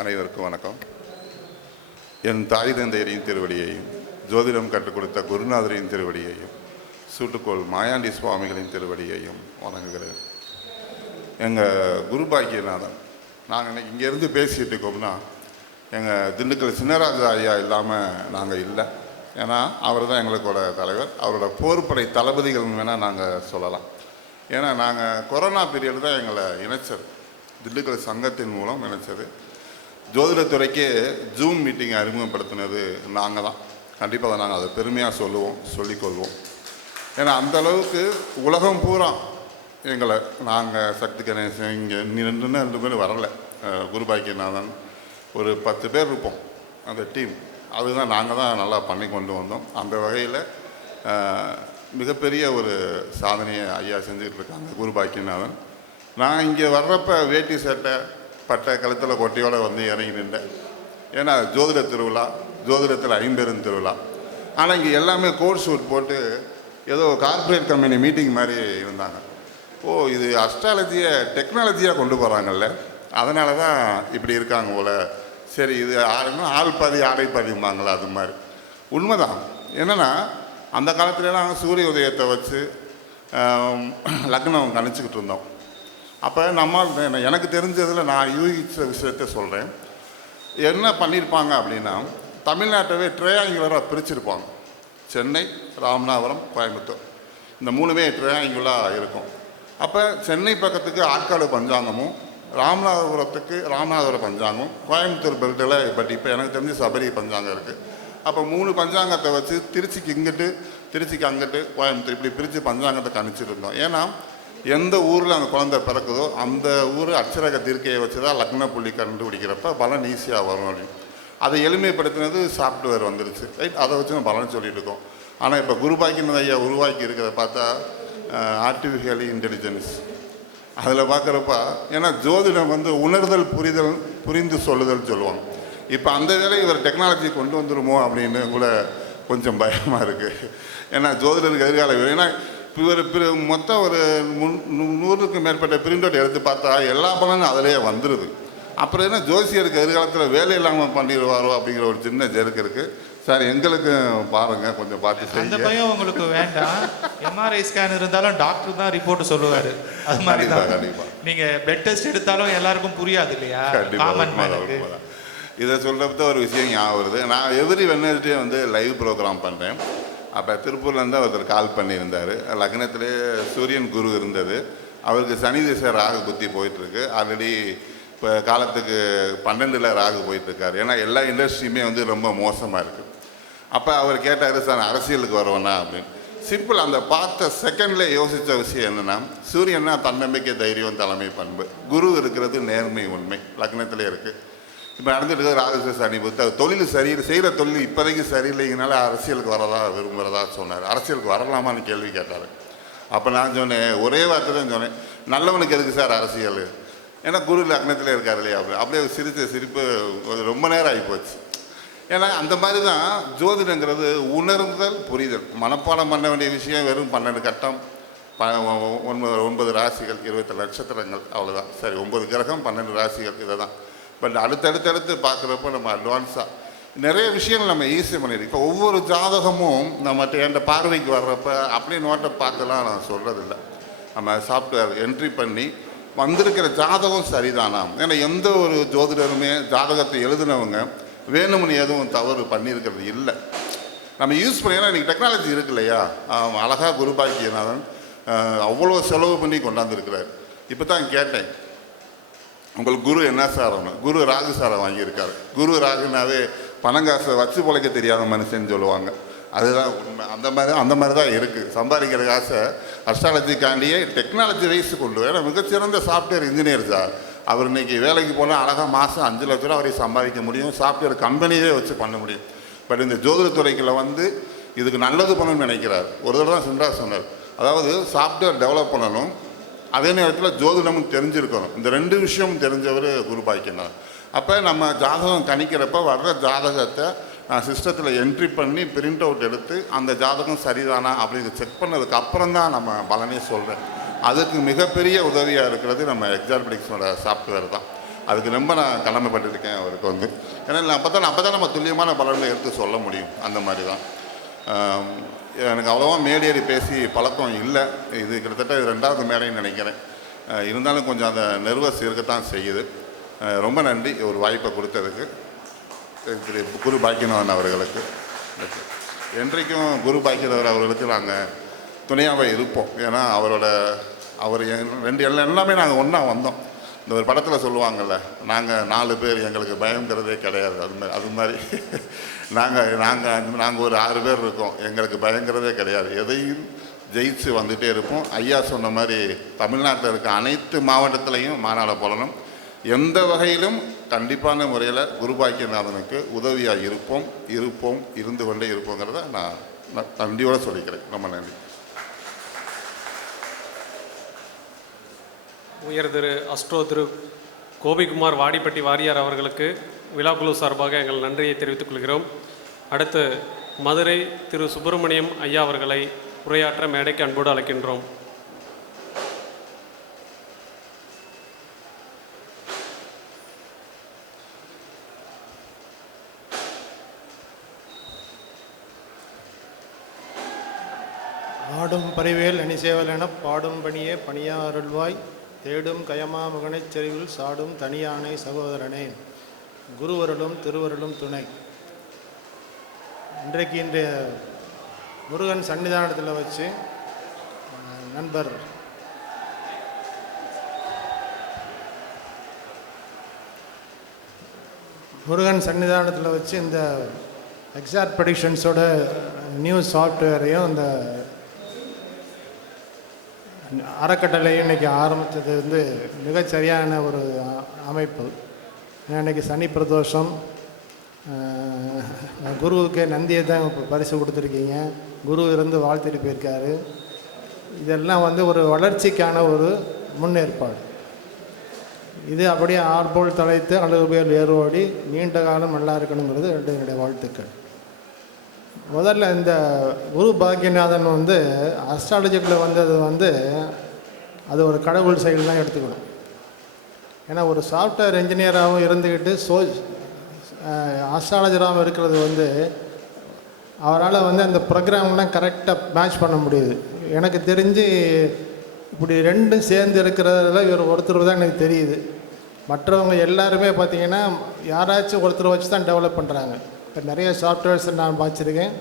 அனைவருக்கும் வணக்கம். என் தாய் தந்தையரின் திருவடியையும் ஜோதிடம் கற்றுக் கொடுத்த குருநாதரின் திருவடியையும் சூட்டுக்கோள் மாயாண்டி சுவாமிகளின் திருவடியையும் வணங்குகிறேன். எங்கள் குரு பாக்கியநாதன் நாங்கள் இன்னைக்கு இங்கேருந்து பேசிகிட்டு இருக்கோம்னா எங்கள் திண்டுக்கல் சின்னராஜா ஐயா இல்லாமல் நாங்கள் இல்லை. ஏன்னா அவர் தான் எங்களுக்கோட தலைவர். அவரோட போர்ப்படை தளபதிகள் வேணால் நாங்கள் சொல்லலாம். ஏன்னா நாங்கள் கொரோனா பீரியட் தான் எங்களை இணைச்சது. திண்டுக்கல் சங்கத்தின் மூலம் இணைச்சது. ஜோதிடத்துறைக்கு ஜூம் மீட்டிங் அறிமுகப்படுத்தினது நாங்கள் தான் கண்டிப்பாக அதை நாங்கள் அதை பெருமையாக சொல்லுவோம் சொல்லிக்கொள்வோம். ஏன்னா அந்த அளவுக்கு உலகம் பூரா எங்களை நாங்கள் சக்தி கணேசன் இங்கே நின்றுன்னு ரெண்டு பேரும் வரலை. குருபாக்கியநாதன் ஒரு பத்து பேர் இருப்போம் அந்த டீம். அதுதான் நாங்கள் தான் நல்லா பண்ணி கொண்டு வந்தோம். அந்த வகையில் மிகப்பெரிய ஒரு சாதனையை ஐயா செஞ்சுக்கிட்டு இருக்காங்க குருபாக்கியநாதன் நான் இங்கே வர்றப்ப வேட்டி சட்டை பட்டை கழுத்தில் கொட்டியோடு வந்து இறங்கி நின்றேன். ஏன்னா ஜோதிட திருவிழா ஜோதிடத்தில் ஐம்பெரும் திருவிழா. ஆனால் இங்கே எல்லாமே கோட் ஷூட் போட்டு ஏதோ கார்ப்பரேட் கம்பெனி மீட்டிங் மாதிரி இருந்தாங்க. ஓ இது அஸ்ட்ராலஜியை டெக்னாலஜியாக கொண்டு போகிறாங்கல்ல அதனால தான் இப்படி இருக்காங்க போல். சரி இது ஆளுன்னா ஆள் பாதி ஆடை பாதிம்பாங்களா அது மாதிரி. உண்மைதான். என்னென்னா அந்த காலத்துலலாம் சூரிய உதயத்தை வச்சு லக்னம் கணிச்சுக்கிட்டு இருந்தோம். அப்போ நம்ம எனக்கு தெரிஞ்சதில் நான் யூகித்த விஷயத்த சொல்கிறேன் என்ன பண்ணியிருப்பாங்க அப்படின்னா தமிழ்நாட்டவே ட்ரையாங்குலராக பிரிச்சிருப்பாங்க. சென்னை ராமநாதபுரம் கோயம்புத்தூர். இந்த மூணுமே ட்ரையாங்குலாக இருக்கும். அப்போ சென்னை பக்கத்துக்கு ஆற்காடு பஞ்சாங்கமும் ராமநாதபுரத்துக்கு ராமநாதபுரம் பஞ்சாங்கம் கோயம்புத்தூர் பெல்ட்டில் பட் இப்போ எனக்கு தெரிஞ்சு சபரி பஞ்சாங்கம் இருக்குது அப்போ மூணு பஞ்சாங்கத்தை வச்சு திருச்சிக்கு இங்கிட்டு திருச்சிக்கு அங்கிட்டு கோயம்புத்தூர் இப்படி பிரித்து பஞ்சாங்கத்தை கணிச்சிருந்தோம் ஏன்னா எந்த ஊரில் அந்த குழந்தை பிறக்குதோ அந்த ஊர் அச்சரக தீர்க்கையை வச்சு தான் லக்ன புள்ளி கண்டுபிடிக்கிறப்ப பலன் ஈஸியாக வரும் அப்படின்னு அதை எளிமைப்படுத்தினது சாஃப்ட்வேர் வந்துருச்சு ரைட் அதை வச்சு நம்ம பலன் சொல்லிட்டு இருக்கோம். ஆனால் இப்போ குருபாக்கினது ஐயா உருவாக்கி இருக்கிறத பார்த்தா ஆர்டிஃபிஷியல் இன்டெலிஜென்ஸ் அதில் பார்க்குறப்ப ஏன்னா ஜோதிடம் வந்து உணர்தல் புரிதல் புரிந்து சொல்லுதல் சொல்லுவாங்க. இப்போ அந்த வேலை இவர் டெக்னாலஜி கொண்டு வந்துருமோ அப்படின்னு கூட கொஞ்சம் பயமாக இருக்குது ஏன்னா ஜோதிடருக்கு எதிர்கால ஏன்னா இவர் பிற மொத்தம் ஒரு முன் நூறுக்கும் மேற்பட்ட பிரிண்ட் அவுட் எடுத்து பார்த்தா எல்லா பலனும் அதிலேயே வந்துடுது அப்புறம் என்ன ஜோசியருக்கு எதிர்காலத்தில் வேலை இல்லாமல் பண்ணிடுவாரோ அப்படிங்கிற ஒரு சின்ன ஜெருக்கு இருக்குது சார் எங்களுக்கு பாருங்கள் கொஞ்சம் பார்த்து அந்த செய்யுங்க பயம் உங்களுக்கு வேண்டாம். எம்ஆர்ஐ ஸ்கேன் இருந்தாலும் டாக்டர் தான் ரிப்போர்ட் சொல்லுவாரு. அது மாதிரி தான். கண்டிப்பா. நீங்க பிளட் டெஸ்ட் எடுத்தாலும் எல்லாருக்கும் புரியாது இல்லையா? கண்டிப்பா, காமன் உண்மைதான், மேனுக்கு உண்மைதான். இதை சொல்கிறப்ப ஒரு விஷயம் ஞாபகம் வருது. நான் எவ்ரி வெட்னஸ்டே வந்து லைவ் ப்ரோக்ராம் பண்ணுறேன் அப்போ திருப்பூர்லேருந்து ஒருத்தர் கால் பண்ணியிருந்தார். லக்னத்திலே சூரியன் குரு இருந்தது. அவருக்கு சனி திசை ராகு புத்தி போயிட்டுருக்கு. ஆல்ரெடி இப்போ காலத்துக்கு பன்னெண்டில் ராகு போயிட்டுருக்காரு. ஏன்னா எல்லா இண்டஸ்ட்ரியுமே வந்து ரொம்ப மோசமாக இருக்குது அப்போ அவர் கேட்டார் சார் அரசியலுக்கு வருவேனா? அப்படின்னு. சிம்பிள் அந்த பார்த்த செகண்ட்ல யோசித்த விஷயம் என்னென்னா சூரியன்னா தன்னம்பிக்கை தைரியம் தலைமை பண்பு. குரு இருக்கிறது நேர்மை உண்மை. லக்னத்திலே இருக்குது இப்போ நடந்துட்டு இருக்கிற ராகச சனி தொழில் சரி செய்கிற தொழில் இப்போதைக்கு சரியில்லைங்கனால அரசியலுக்கு வரதா விரும்புகிறதா சொன்னார். அரசியலுக்கு வரலாமான்னு கேள்வி கேட்டார். அப்போ நான் சொன்னேன் ஒரே வார்த்தை தான் சொன்னேன். நல்லவனுக்கு எதுக்கு சார் அரசியல்? ஏன்னா குரு லக்னத்தில் இருக்கார் இல்லையா? அப்படி அப்படியே சிரித்த சிரிப்பு ரொம்ப நேரம் ஆகி போச்சு. ஏன்னா அந்த மாதிரி தான் ஜோதிடங்கிறது உணர்ந்தல் புரிதல். மனப்பாடம் பண்ண வேண்டிய விஷயம் வெறும் பன்னெண்டு கட்டம் ப ஒன்பது ஒன்பது ராசிகள் இருபத்தி நட்சத்திரங்கள் அவ்வளோதான் சரி ஒன்பது கிரகம் பன்னெண்டு ராசிகள் இதை தான் பட் அடுத்தடுத்தடுத்து பார்க்குறப்ப நம்ம அட்வான்ஸாக நிறைய விஷயங்கள் நம்ம ஈஸி பண்ணியிருக்கோம் ஒவ்வொரு ஜாதகமும் நம்மகிட்ட என் பார்வைக்கு வர்றப்ப அப்படியே நோட்டை பார்த்துலாம் நான் சொல்கிறதில்ல நம்ம சாஃப்ட்வேர் என்ட்ரி பண்ணி வந்திருக்கிற ஜாதகம் சரிதானா? ஏன்னா எந்த ஒரு ஜோதிடருமே ஜாதகத்தை எழுதினவங்க வேணும்னு எதுவும் தவறு பண்ணியிருக்கிறது இல்லை. நம்ம யூஸ் பண்ணி ஏன்னா இன்றைக்கி டெக்னாலஜி இருக்கு இல்லையா? அழகாக குருபாக்கியநாதன் அவ்வளோ செலவு பண்ணி கொண்டாந்துருக்கிறார். இப்போ தான் கேட்டேன். உங்களுக்கு குரு என்ன சாரம்னு குரு ராகு சாரம் வாங்கியிருக்காரு. குரு ராகுனாவே பணங்காசை வச்சு பிழைக்க தெரியாத மனுஷன் சொல்லுவாங்க. அதுதான் உண்மை. அந்த மாதிரி அந்த மாதிரி தான் இருக்குது சம்பாதிக்கிற காசை அஸ்ட்ராலஜிக்காண்டியே டெக்னாலஜி வைஸ் கொண்டு வர மிகச்சிறந்த சாஃப்ட்வேர் இன்ஜினியர் சார். அவர் இன்னைக்கு வேலைக்கு போனால் அழகாக மாதம் அஞ்சு லட்ச ரூபா வரை சம்பாதிக்க முடியும். சாஃப்ட்வேர் கம்பெனியே வச்சு பண்ண முடியும். பட் இந்த ஜோதிடத்துறைக்குள்ள வந்து இதுக்கு நல்லது பண்ணணும்னு நினைக்கிறார். ஒரு தடவை தான் சின்றா சொன்னார். அதாவது சாஃப்ட்வேர் டெவலப் பண்ணணும். அதே நேரத்தில் ஜோதிடமும் தெரிஞ்சிருக்கணும். இந்த ரெண்டு விஷயமும் தெரிஞ்சவர் குரு பாய்க்கணும் அப்போ நம்ம ஜாதகம் கணிக்கிறப்ப வர்ற ஜாதகத்தை நான் சிஸ்டத்தில் என்ட்ரி பண்ணி பிரிண்ட் அவுட் எடுத்து அந்த ஜாதகம் சரிதானா அப்படின்னு செக் பண்ணதுக்கு அப்புறம் தான் நம்ம பலனே சொல்கிறேன் அதுக்கு மிகப்பெரிய உதவியாக இருக்கிறது நம்ம எக்ஸாம்பிளிக்ஸோட சாஃப்ட்வேர் தான். அதுக்கு ரொம்ப நான் கடமைப்பட்டிருக்கேன் அவருக்கு வந்து. ஏன்னா அப்போ தான் அப்போ தான் நம்ம துல்லியமான பலன்களை எடுத்து சொல்ல முடியும். அந்த மாதிரி தான். எனக்கு அவ்வளோவா மேடேறி பேசி பழக்கம் இல்லை. இது கிட்டத்தட்ட ரெண்டாவது மேடைன்னு நினைக்கிறேன். இருந்தாலும் கொஞ்சம் அந்த நெர்வஸ் இருக்கத்தான் செய்யுது. ரொம்ப நன்றி ஒரு வாய்ப்பை கொடுத்ததுக்கு. திரு குரு பாக்கியநாதன் அவர்களுக்கு. என்றைக்கும் குரு பாக்கியதவர் அவர்களுக்கு நாங்கள் துணையாகவே இருப்போம். ஏன்னா அவரோட அவர் ரெண்டு எல்லாம் எல்லாமே நாங்கள் ஒன்றா வந்தோம். இந்த ஒரு படத்தில் சொல்லுவாங்கள்ல நாங்கள் நாலு பேர் எங்களுக்கு பயங்கிறதே கிடையாது. அது மாதிரி அது மாதிரி. நாங்கள் நாங்கள் நாங்கள் ஒரு ஆறு பேர் இருக்கோம். எங்களுக்கு பயங்கிறதே கிடையாது. எதையும் ஜெயிச்சு வந்துகிட்டே இருப்போம். ஐயா சொன்ன மாதிரி தமிழ்நாட்டில் இருக்க அனைத்து மாவட்டத்திலையும் மாநாட போலணும் எந்த வகையிலும் கண்டிப்பான முறையில் குருபாக்கியநாதனுக்கு உதவியாக இருப்போம் இருப்போம் இருந்து கொண்டே இருப்போங்கிறத நான் நான் நன்றியோடு சொல்லிக்கிறேன். ரொம்ப நன்றி. உயர் திரு அஸ்ட்ரோ திரு கோபிகுமார் வாடிப்பட்டி வாரியார் அவர்களுக்கு விழாக்குழு சார்பாக எங்கள் நன்றியை தெரிவித்துக் கொள்கிறோம். அடுத்து மதுரை திரு சுப்பிரமணியம் ஐயா அவர்களை உரையாற்ற மேடைக்கு அன்போடு அழைக்கின்றோம். ஆடும் பரிவேல் அணிசேவலென பாடும் பணியே பணியாருள்வாய் தேடும் கயமா முகனைச் செறிவில் சாடும் தனியானை சகோதரனே குருவருளும் திருவருளும் துணை. இன்றைக்கு இன்றைய முருகன் சன்னிதானத்தில் வச்சு நண்பர் முருகன் சன்னிதானத்தில் வச்சு இந்த எக்ஸாக்ட் ப்ரெடிக்ஷன்ஸோட நியூ சாஃப்ட்வேரையும் இந்த அறக்கட்டளை இன்னைக்கு ஆரம்பித்தது வந்து மிகச்சரியான ஒரு அமைப்பு. இன்னைக்கு சனி பிரதோஷம். குருவுக்கு நந்தியை தான் இப்போ பரிசு கொடுத்துருக்கீங்க. குரு இருந்து வாழ்த்துட்டு போயிருக்காரு. இதெல்லாம் வந்து ஒரு வளர்ச்சிக்கான ஒரு முன்னேற்பாடு. இது அப்படியே ஆர்போல் தலைத்து அழகுபேல் ஏறுவோடி நீண்ட காலம் நல்லா இருக்கணுங்கிறது என்னுடைய வாழ்த்துக்கள். முதல்ல இந்த குரு பாக்கியநாதன் வந்து அஸ்ட்ராலஜிக்குள்ளே வந்தது வந்து அது ஒரு கடவுள் செயல் தான் எடுத்துக்கணும். ஏன்னா ஒரு சாஃப்ட்வேர் இன்ஜினியராகவும் இருந்துக்கிட்டு சோ அஸ்ட்ராலஜராகவும் இருக்கிறது வந்து அவரால் வந்து அந்த ப்ரோக்ராம்லாம் கரெக்டாக மேட்ச் பண்ண முடியுது. எனக்கு தெரிஞ்சு இப்படி ரெண்டும் சேர்ந்து இருக்கிறதுல இவர் ஒருத்தர் தான் எனக்கு தெரியுது. மற்றவங்க எல்லாருமே பார்த்தீங்கன்னா யாராச்சும் ஒருத்தர் வச்சு தான் டெவலப் பண்ணுறாங்க இப்போ நிறைய சாஃப்ட்வேர்ஸ் நான் பார்த்துருக்கேன்.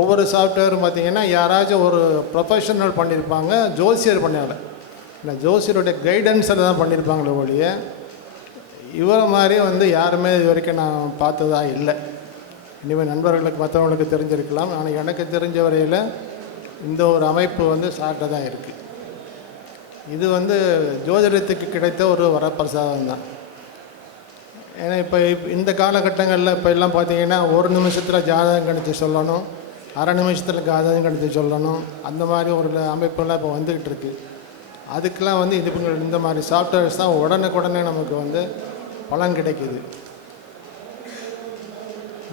ஒவ்வொரு சாஃப்ட்வேரும் பார்த்திங்கன்னா யாராச்சும் ஒரு ப்ரொஃபஷனல் பண்ணியிருப்பாங்க ஜோசியர் பண்ணல இல்லை ஜோசியருடைய கைடன்ஸில் தான் பண்ணியிருப்பாங்களே ஒழிய இவரை மாதிரி வந்து யாருமே இது வரைக்கும் நான் பார்த்ததா இல்லை. இனிமேல் நண்பர்களுக்கு மற்றவங்களுக்கு தெரிஞ்சிருக்கலாம். ஆனால் எனக்கு தெரிஞ்ச வரையில் இந்த ஒரு அமைப்பு வந்து சார்ட்டாக தான் இருக்குது இது வந்து ஜோதிடத்துக்கு கிடைத்த ஒரு வரப்பிரசாதம் தான். ஏன்னா இப்போ இந்த காலகட்டங்களில் இப்போ எல்லாம் பார்த்தீங்கன்னா ஒரு நிமிஷத்தில் ஜாதகம் கணித்து சொல்லணும் அரை நிமிஷத்தில் ஜாதகம் கணித்து சொல்லணும் அந்த மாதிரி ஒரு அமைப்பெல்லாம் இப்போ வந்துக்கிட்டு இருக்கு. அதுக்கெலாம் வந்து இது இந்த மாதிரி சாஃப்ட்வேர்ஸ் தான் உடனுக்குடனே நமக்கு வந்து பலன் கிடைக்குது.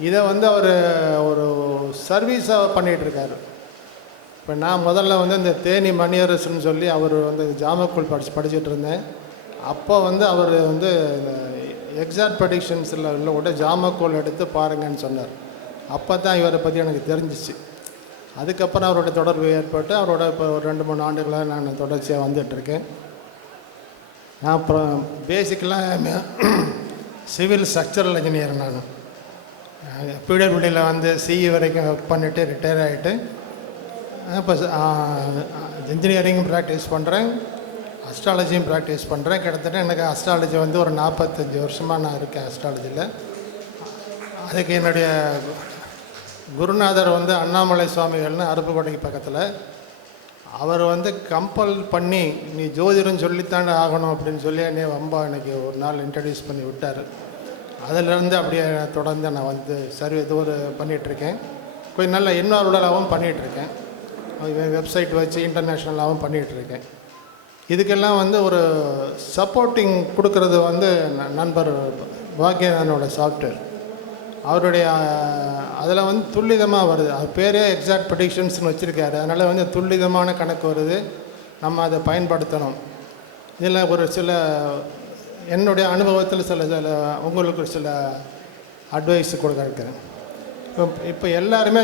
இதை வந்து அவர் ஒரு சர்வீஸாக பண்ணிகிட்ருக்காரு இப்போ நான் முதல்ல வந்து இந்த தேனி மணியரசுன்னு சொல்லி அவர் வந்து ஜாமக்குள் படிச்சு படிச்சுட்டு இருந்தேன். அப்போ வந்து அவர் வந்து எக்ஸாக்ட் ப்ரடிக்ஷன்ஸில் உள்ள கூட ஜாமக்கோல் எடுத்து பாருங்கன்னு சொன்னார். அப்போ தான் இவரை பற்றி எனக்கு தெரிஞ்சிச்சு. அதுக்கப்புறம் அவரோட தொடர்பு ஏற்பட்டு அவரோட இப்போ ஒரு ரெண்டு மூணு ஆண்டுகளாக நான் தொடர்ச்சியாக வந்துட்டுருக்கேன் நான் அப்புறம் பேசிக்கலாக சிவில் ஸ்ட்ரக்சரல் இன்ஜினியர் நான். பிடபிள்யூடியில் வந்து சிஇ வரைக்கும் ஒர்க் பண்ணிவிட்டு ரிட்டையர் ஆகிட்டு இப்போ இன்ஜினியரிங்கும் ப்ராக்டிஸ் பண்ணுறேன் அஸ்ட்ராலஜியும் ப்ராக்டிஸ் பண்ணுறேன் கிட்டத்தட்ட எனக்கு அஸ்ட்ராலஜி வந்து ஒரு நாற்பத்தஞ்சு வருஷமாக நான் இருக்கேன் அஸ்ட்ராலஜியில் அதுக்கு என்னுடைய குருநாதர் வந்து அண்ணாமலை சுவாமிகள்னு அருப்புக்கோட்டைக்கு பக்கத்தில். அவர் வந்து கம்பல் பண்ணி நீ ஜோதிடம் சொல்லித்தானே ஆகணும் அப்படின்னு சொல்லி என்னை ரொம்ப எனக்கு ஒரு நாள் இன்ட்ரடியூஸ் பண்ணி விட்டார். அதிலிருந்து அப்படியே தொடர்ந்து நான் வந்து சர்வே இது ஒரு பண்ணிகிட்ருக்கேன் கொஞ்சம் நல்ல இன்னொருடலாகவும் பண்ணிகிட்ருக்கேன் வெப்சைட் வச்சு இன்டர்நேஷ்னலாகவும் பண்ணிகிட்ருக்கேன் இதுக்கெல்லாம் வந்து ஒரு சப்போர்ட்டிங் கொடுக்கறது வந்து நண்பர் பாக்யநாதனோட சாஃப்ட்வேர் அவருடைய அதில் வந்து துல்லிதமாக வருது. அது பேரே எக்ஸாக்ட் ப்ரடிக்ஷன்ஸ்னு வச்சுருக்காரு. அதனால் வந்து துல்லிதமான கணக்கு வருது. நம்ம அதை பயன்படுத்தணும். இதில் ஒரு சில என்னுடைய அனுபவத்தில் சில சில உங்களுக்கு சில அட்வைஸ் கொடுக்க இருக்கிறேன் இப்போ இப்போ எல்லாருமே